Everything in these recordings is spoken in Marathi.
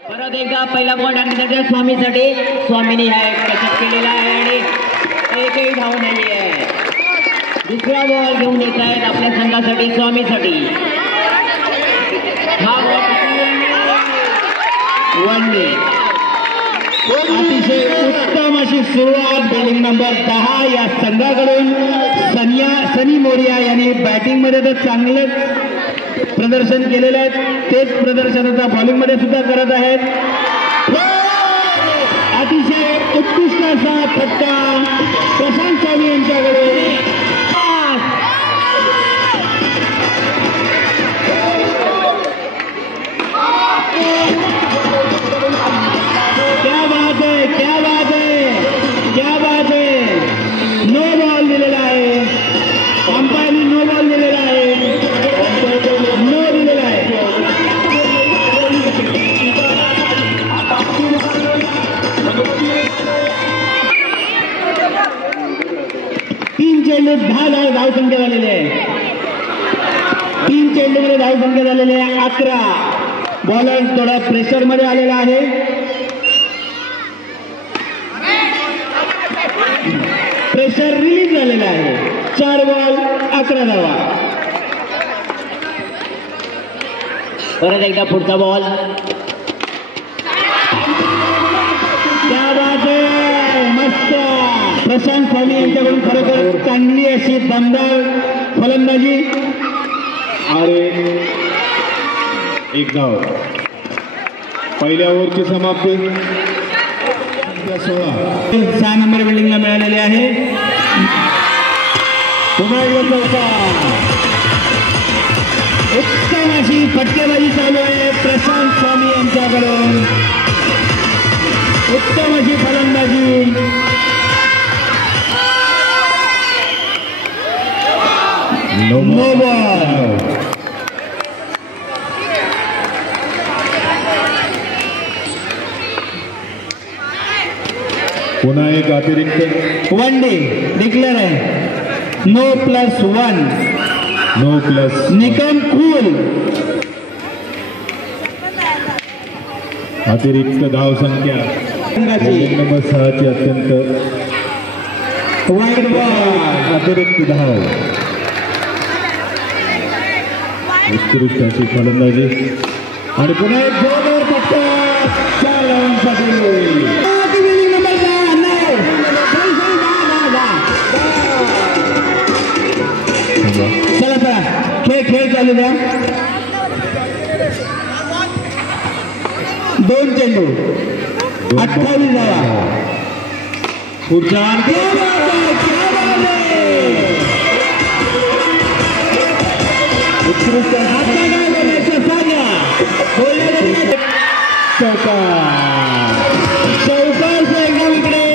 परत एकदा पहिला बॉल टाकण्यासाठी स्वामीसाठी, स्वामीनी हा एक कचक केलेला आहे आणि एकही धाव नाही आहे. दुसरा बॉल घेऊन येत आहेत आपल्या संघासाठी, स्वामीसाठी. हा वन डे. अतिशय उत्तम अशी सुरुवात बॉलिंग नंबर 10 या संघाकडून. सनी मोरिया यांनी बॅटिंग मध्ये तर चांगलेच प्रदर्शन केलेले आहेत, तेच प्रदर्शन आता बॉलिंग मध्ये सुद्धा करत आहेत. अतिशय उत्कृष्ट असा फटका प्रशांत स्वामी यांच्याकडून. क्या बात है, क्या बात है, क्या बात है. नो बॉल दिलेला आहे, अंपायरने नो बॉल दिलेला आहे, नो दिलेला आहे. तीन चेंडू 10 धावसंख्या झालेली आहे. 3 चेंडूमध्ये धावसंख्या झालेली आहे 11. बॉलर थोडा प्रेशर मध्ये आलेला आहे. प्रेशर रिलीज झालेला आहे. 4 बॉल 11 धावा. परत एकदा पुढचा बॉल. क्या बात आहे, मस्त. प्रशांत स्वामी यांच्याकडून खरोखर चांगली अशी दमदार फलंदाजी. अरे एक धाव. पहिल्या ओव्हरची समाप्ती 6 नंबर बिल्डिंगला मिळालेले आहे. उत्तम अशी फटकेबाजी चालू आहे प्रशांत स्वामी यांच्याकडून. उत्तम अशी फलंदाजी. No ball. पुन्हा एक अतिरिक्त वन डे डिक्लेअर आहे. No +1. No plus. Nikam cool. अतिरिक्त धाव संख्या नंबर 6 ची अत्यंत वाईड बॉल. अतिरिक्त धाव. उत्कृष्ट अशी फलंदाजी आणि पुन्हा एक जोरदार फटका 4 धावांसाठी. चला चला खेळ चालू द्या. 2 चेंडू 28 धावा. पुढचा उत्कृष्ट चौकार एकदम इकडे.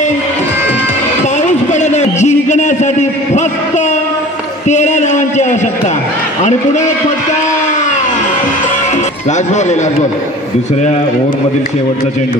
पाऊस पडत आहे. जिंकण्यासाठी फक्त 13 धावांची आवश्यकता आणि पुढे फटका. Last ball. दुसऱ्या ओव्हर मधील शेवटचा चेंडू.